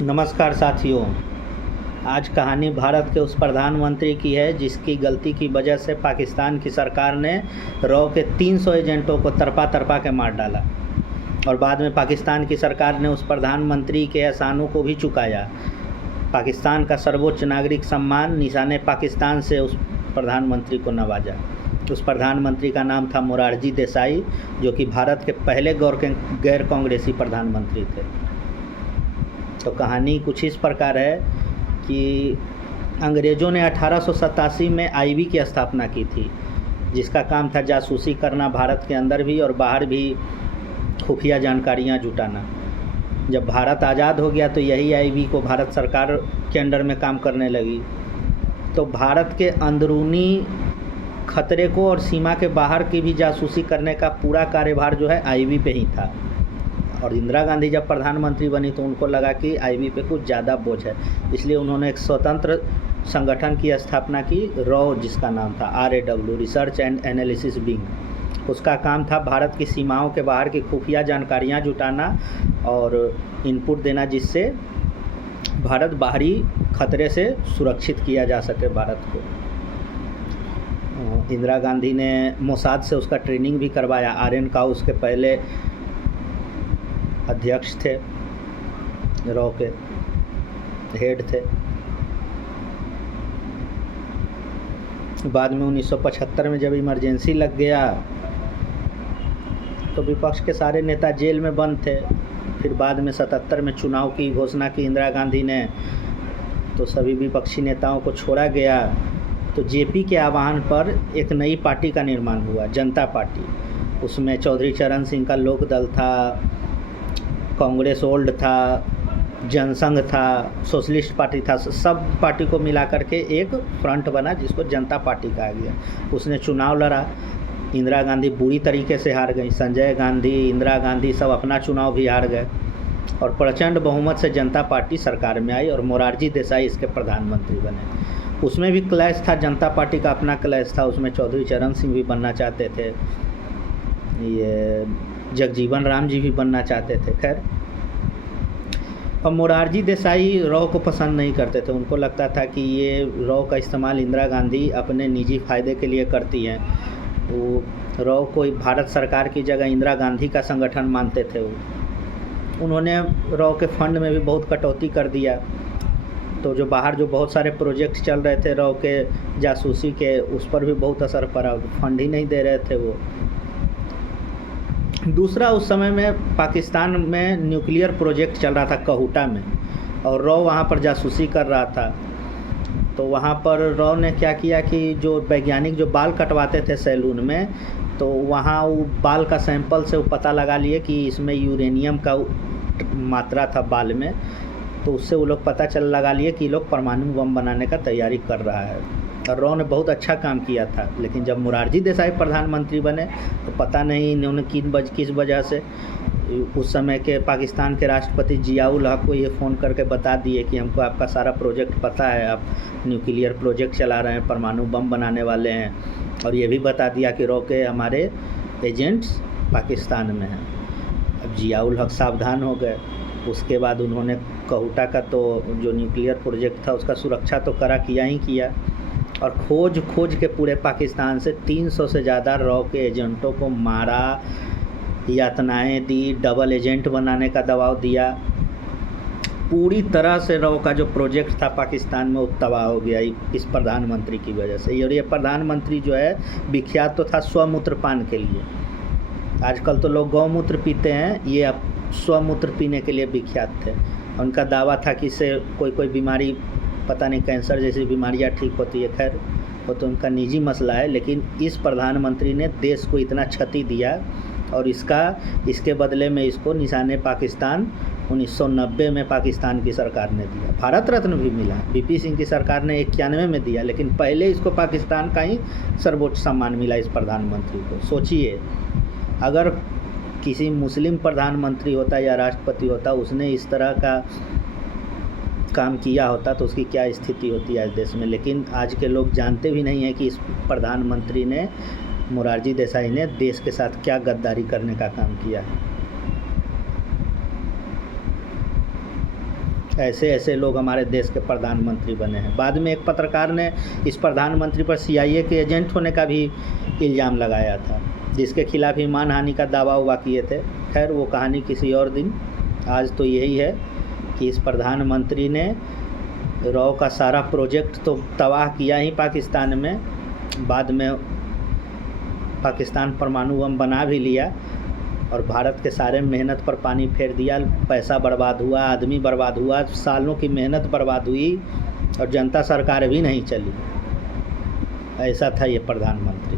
नमस्कार साथियों। आज कहानी भारत के उस प्रधानमंत्री की है जिसकी गलती की वजह से पाकिस्तान की सरकार ने रॉ के 300 एजेंटों को तरपा तरपा के मार डाला और बाद में पाकिस्तान की सरकार ने उस प्रधानमंत्री के एहसानों को भी चुकाया। पाकिस्तान का सर्वोच्च नागरिक सम्मान निशाने पाकिस्तान से उस प्रधानमंत्री को नवाजा। उस प्रधानमंत्री का नाम था मोरारजी देसाई, जो कि भारत के पहले गैर कांग्रेसी प्रधानमंत्री थे। तो कहानी कुछ इस प्रकार है कि अंग्रेज़ों ने 1887 में आईबी की स्थापना की थी, जिसका काम था जासूसी करना, भारत के अंदर भी और बाहर भी खुफिया जानकारियां जुटाना। जब भारत आज़ाद हो गया तो यही आईबी को भारत सरकार के अंडर में काम करने लगी। तो भारत के अंदरूनी खतरे को और सीमा के बाहर की भी जासूसी करने का पूरा कार्यभार जो है आईबी पे ही था। और इंदिरा गांधी जब प्रधानमंत्री बनी तो उनको लगा कि आईबी पे कुछ ज़्यादा बोझ है, इसलिए उन्होंने एक स्वतंत्र संगठन की स्थापना की, रॉ, जिसका नाम था RAW, research and analysis wing. उसका काम था भारत की सीमाओं के बाहर की खुफिया जानकारियां जुटाना और इनपुट देना, जिससे भारत बाहरी खतरे से सुरक्षित किया जा सके भारत को। इंदिरा गांधी ने मोसाद से उसका ट्रेनिंग भी करवाया। RN काउ उसके पहले अध्यक्ष थे, रॉ के हेड थे। बाद में 1975 में जब इमरजेंसी लग गया तो विपक्ष के सारे नेता जेल में बंद थे। फिर बाद में 77 में चुनाव की घोषणा की इंदिरा गांधी ने, तो सभी विपक्षी नेताओं को छोड़ा गया। तो जेपी के आह्वान पर एक नई पार्टी का निर्माण हुआ, जनता पार्टी। उसमें चौधरी चरण सिंह का लोकदल था, कांग्रेस ओल्ड था, जनसंघ था, सोशलिस्ट पार्टी था। सब पार्टी को मिला करके एक फ्रंट बना जिसको जनता पार्टी कहा गया। उसने चुनाव लड़ा। इंदिरा गांधी बुरी तरीके से हार गई। संजय गांधी, इंदिरा गांधी सब अपना चुनाव भी हार गए और प्रचंड बहुमत से जनता पार्टी सरकार में आई और मोरारजी देसाई इसके प्रधानमंत्री बने। उसमें भी क्लैश था, जनता पार्टी का अपना क्लैश था। उसमें चौधरी चरण सिंह भी बनना चाहते थे, ये जगजीवन राम जी भी बनना चाहते थे। खैर, और मोरारजी देसाई रॉ को पसंद नहीं करते थे। उनको लगता था कि ये रॉ का इस्तेमाल इंदिरा गांधी अपने निजी फ़ायदे के लिए करती हैं। वो रॉ को भारत सरकार की जगह इंदिरा गांधी का संगठन मानते थे। उन्होंने रॉ के फंड में भी बहुत कटौती कर दिया। तो जो बाहर जो बहुत सारे प्रोजेक्ट चल रहे थे रॉ के जासूसी के, उस पर भी बहुत असर पड़ा। फंड ही नहीं दे रहे थे वो। दूसरा, उस समय में पाकिस्तान में न्यूक्लियर प्रोजेक्ट चल रहा था कहूटा में, और रॉ वहाँ पर जासूसी कर रहा था। तो वहाँ पर रॉ ने क्या किया कि जो वैज्ञानिक जो बाल कटवाते थे सैलून में, तो वहाँ वो बाल का सैंपल से वो पता लगा लिए कि इसमें यूरेनियम का मात्रा था बाल में। तो उससे वो लोग पता लगा लिए कि लोग परमाणु बम बनाने का तैयारी कर रहा है। और रॉ ने बहुत अच्छा काम किया था। लेकिन जब मोरारजी देसाई प्रधानमंत्री बने तो पता नहीं इन्होंने किस वजह से उस समय के पाकिस्तान के राष्ट्रपति जियाउल हक को ये फ़ोन करके बता दिए कि हमको आपका सारा प्रोजेक्ट पता है, आप न्यूक्लियर प्रोजेक्ट चला रहे हैं, परमाणु बम बनाने वाले हैं। और ये भी बता दिया कि रॉ के हमारे एजेंट्स पाकिस्तान में हैं। अब जियाउल हक सावधान हो गए। उसके बाद उन्होंने कहूटा का तो जो न्यूक्लियर प्रोजेक्ट था उसका सुरक्षा तो किया ही किया, और खोज के पूरे पाकिस्तान से 300 से ज़्यादा रॉ के एजेंटों को मारा, यातनाएं दी, डबल एजेंट बनाने का दबाव दिया। पूरी तरह से रॉ का जो प्रोजेक्ट था पाकिस्तान में वो तबाह हो गया इस प्रधानमंत्री की वजह से। और ये प्रधानमंत्री जो है विख्यात तो था स्वमूत्र पान के लिए। आजकल तो लोग गौमूत्र पीते हैं, ये अब स्वमूत्र पीने के लिए विख्यात थे। उनका दावा था कि इससे कोई बीमारी, पता नहीं कैंसर जैसी बीमारियां ठीक होती है। खैर, वो तो उनका निजी मसला है। लेकिन इस प्रधानमंत्री ने देश को इतना क्षति दिया और इसके बदले में इसको निशाने पाकिस्तान 1990 में पाकिस्तान की सरकार ने दिया। भारत रत्न भी मिला, VP सिंह की सरकार ने 91 में दिया, लेकिन पहले इसको पाकिस्तान का ही सर्वोच्च सम्मान मिला इस प्रधानमंत्री को। सोचिए, अगर किसी मुस्लिम प्रधानमंत्री होता या राष्ट्रपति होता, उसने इस तरह का काम किया होता तो उसकी क्या स्थिति होती है आज देश में। लेकिन आज के लोग जानते भी नहीं हैं कि इस प्रधानमंत्री ने, मोरारजी देसाई ने, देश के साथ क्या गद्दारी करने का काम किया है। ऐसे ऐसे लोग हमारे देश के प्रधानमंत्री बने हैं। बाद में एक पत्रकार ने इस प्रधानमंत्री पर CIA के एजेंट होने का भी इल्ज़ाम लगाया था, जिसके खिलाफ ही मानहानि का दावा हुआ किए थे। खैर वो कहानी किसी और दिन। आज तो यही है कि इस प्रधानमंत्री ने रॉ का सारा प्रोजेक्ट तो तबाह किया ही पाकिस्तान में, बाद में पाकिस्तान परमाणु बम बना भी लिया और भारत के सारे मेहनत पर पानी फेर दिया। पैसा बर्बाद हुआ, आदमी बर्बाद हुआ, सालों की मेहनत बर्बाद हुई और जनता सरकार भी नहीं चली। ऐसा था ये प्रधानमंत्री।